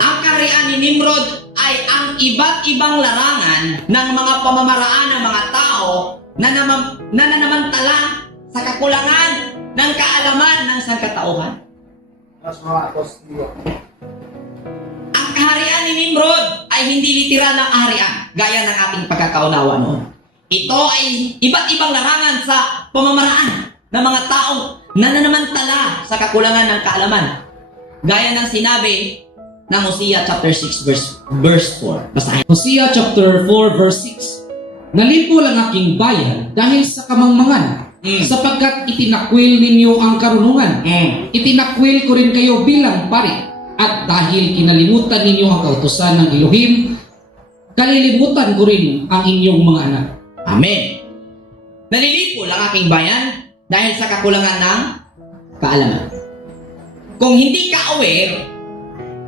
Ang kaharian ni Nimrod ay ang iba't ibang larangan ng mga pamamaraan ng mga tao na, naman, na nanamantala sa kakulangan ng kaalaman ng sangkatauhan. Ang kaharian ni Nimrod ay hindi literal na kaharian, gaya ng ating pagkakaunawa noon. Ito ay iba't ibang larangan sa pamamaraan ng mga taong nananamantala sa kakulangan ng kaalaman. Gaya ng sinabi ng Hosea chapter 6 verse, verse 4. Basahin. Hosea chapter 4 verse 6. Nalipol ang aking bayan dahil sa kamangmangan, Mm. sapagkat itinakwil ninyo ang karunungan. Mm. Itinakwil ko rin kayo bilang pari. At dahil kinalimutan ninyo ang kautusan ng Elohim, kalilimutan ko rin ang inyong mga anak. Amen. Nalilipol ang aking bayan dahil sa kakulangan ng kaalaman. Kung hindi ka aware,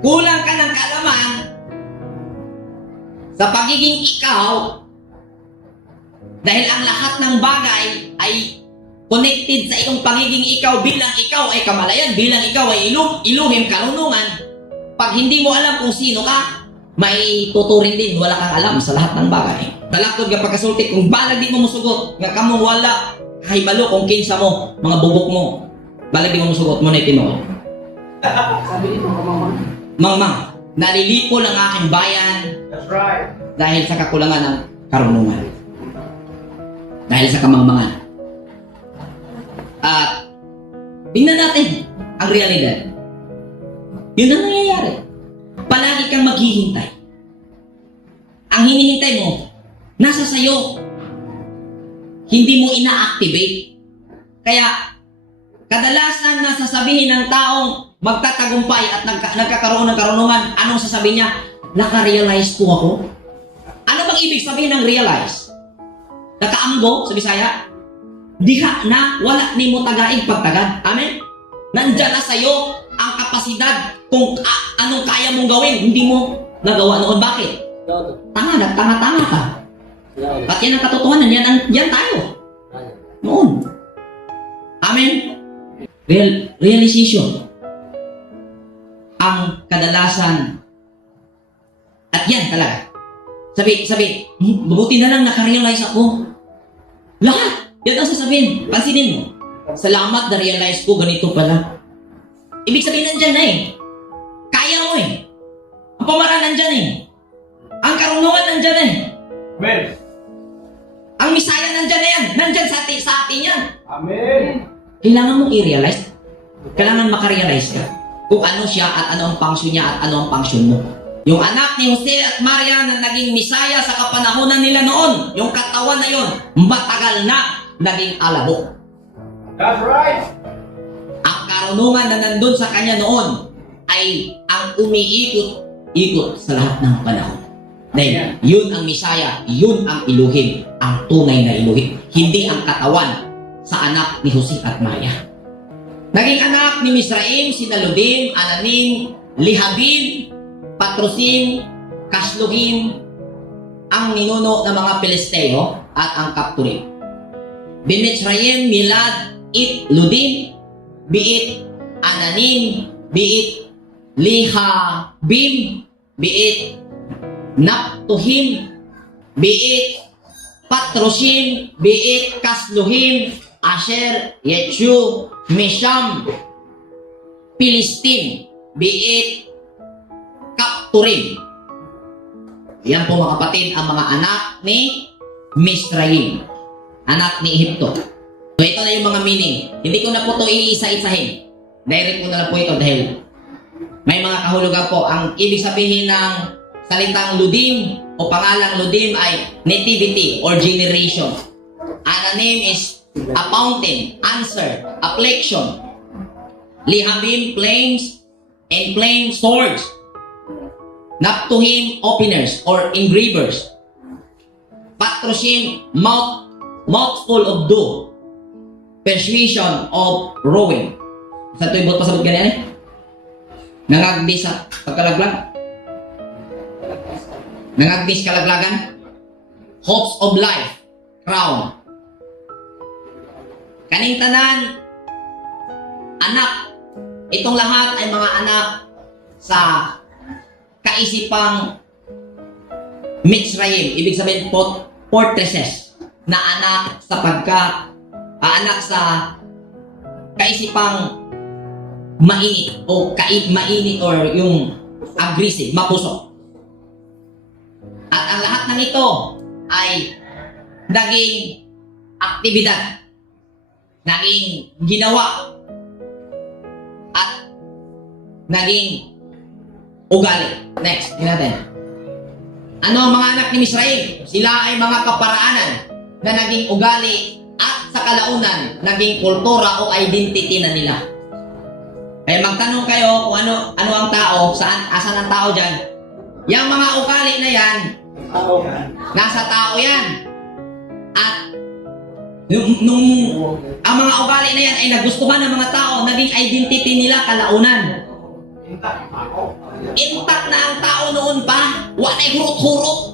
kulang ka ng kaalaman sa pagiging ikaw dahil ang lahat ng bagay ay connected sa iyong pagiging ikaw bilang ikaw ay kamalayan, bilang ikaw ay ilu iluhim karunungan. Pag hindi mo alam kung sino ka, may tuturin din, wala kang alam sa lahat ng bagay. Balakod ka pagkasulti, kung balag di mo musugot, nga kamo wala, kahibalo kung kinsa mo, mga bubok mo, balag di mo musugot mo na itinuod. Sabi nito, kamamang. Mangmang, nalilipol ang aking bayan That's right. dahil sa kakulangan ng karunungan. Dahil sa kamangmangan. At tingnan natin ang realidad. Yun ang nangyayari. Palagi kang maghihintay. Ang hinihintay mo, nasa sayo. Hindi mo ina-activate. Kaya, kadalasan na sasabihin ng taong magtatagumpay at nagka- nagkakaroon ng karunungan, anong sasabihin niya? Naka-realize po ako. Ano bang ibig sabihin ng realize? Nakaamgo sa Bisaya? Diha na wala ni mo tagaig pagtagad. Amen? Nandyan na sa'yo ang kapasidad kung a- anong kaya mong gawin. Hindi mo nagawa noon. Bakit? Tanga na, tanga-tanga ka. At yan ang katotohanan. Yan, ang, yan tayo. Noon. Amen? Real, realization. Ang kadalasan at yan talaga. Sabi, sabi, "Hmm, mabuti na lang nakarealize ako. Lahat. Yan ang sasabihin. Pansinin mo. Salamat na realize ko ganito pala. Ibig sabihin nandyan na eh. Kaya mo eh. Ang pamaraan nandyan eh. Ang karunungan nandyan eh. Amen. Ang misaya nandyan na yan. Nandyan sa atin, sa atin yan. Amen. Kailangan mong i-realize. Kailangan makarealize ka kung ano siya at ano ang function niya at ano ang function mo. Yung anak ni Jose at Maria na naging misaya sa kapanahonan nila noon, yung katawan na yon, matagal na naging alabok. That's right. Ang karunungan na nandun sa kanya noon ay ang umiikot-ikot sa lahat ng panahon. Dahil yun ang misaya, yun ang iluhin, ang tunay na iluhin. Hindi ang katawan sa anak ni Jose at Maria. Naging anak ni Misraim, si Daludim, Ananin, Lihabib, Patrosin, Kasluhim, ang ninuno ng mga Pilisteo at ang Kapturim. Bimitzrayim, Milad, It, Ludim, Biit, Ananin, Biit, Lihabim, Biit, Naptuhim, Biit, Patrosim, Biit, Kasluhim, Asher, Yetsu, Misham, Pilistin, Biit, Kapturim. Yan po mga kapatid ang mga anak ni Misraim. Anak ni Ehipto. So ito na yung mga meaning. Hindi ko na po ito iisa-isahin. Direct ko na lang po ito dahil may mga kahulugan po. Ang ibig sabihin ng salitang Ludim o pangalang Ludim ay nativity or generation. Ananim is a fountain, answer, affliction. Lihabim, flames, and flame swords. Naptuhim, openers or engravers. Patrosin, mouth, mouthful of dough. Persuasion of rowing. Sa ito'y bot pasabot ganyan eh? Nangagdi sa pagkalaglag. Nangagdi kalaglagan. Hopes of life. Crown. Kaning tanan, anak. Itong lahat ay mga anak sa kaisipang Mitzrayim, ibig sabihin fort- fortresses na anak sa pagka ah, anak sa kaisipang mainit o kai, mainit or yung aggressive, mapusok. At ang lahat ng ito ay naging aktibidad, naging ginawa, at naging ugali. Next, tingnan natin. Ano ang mga anak ni Misraim? Sila ay mga kaparaanan na naging ugali at sa kalaunan naging kultura o identity na nila. Kaya magtanong kayo kung ano ano ang tao, saan asan ang tao diyan. Yang mga ugali na yan, nasa tao yan. At nung, nung ang mga ugali na yan ay nagustuhan ng mga tao, naging identity nila kalaunan. Intact na ang tao noon pa. Wala hurot-hurot.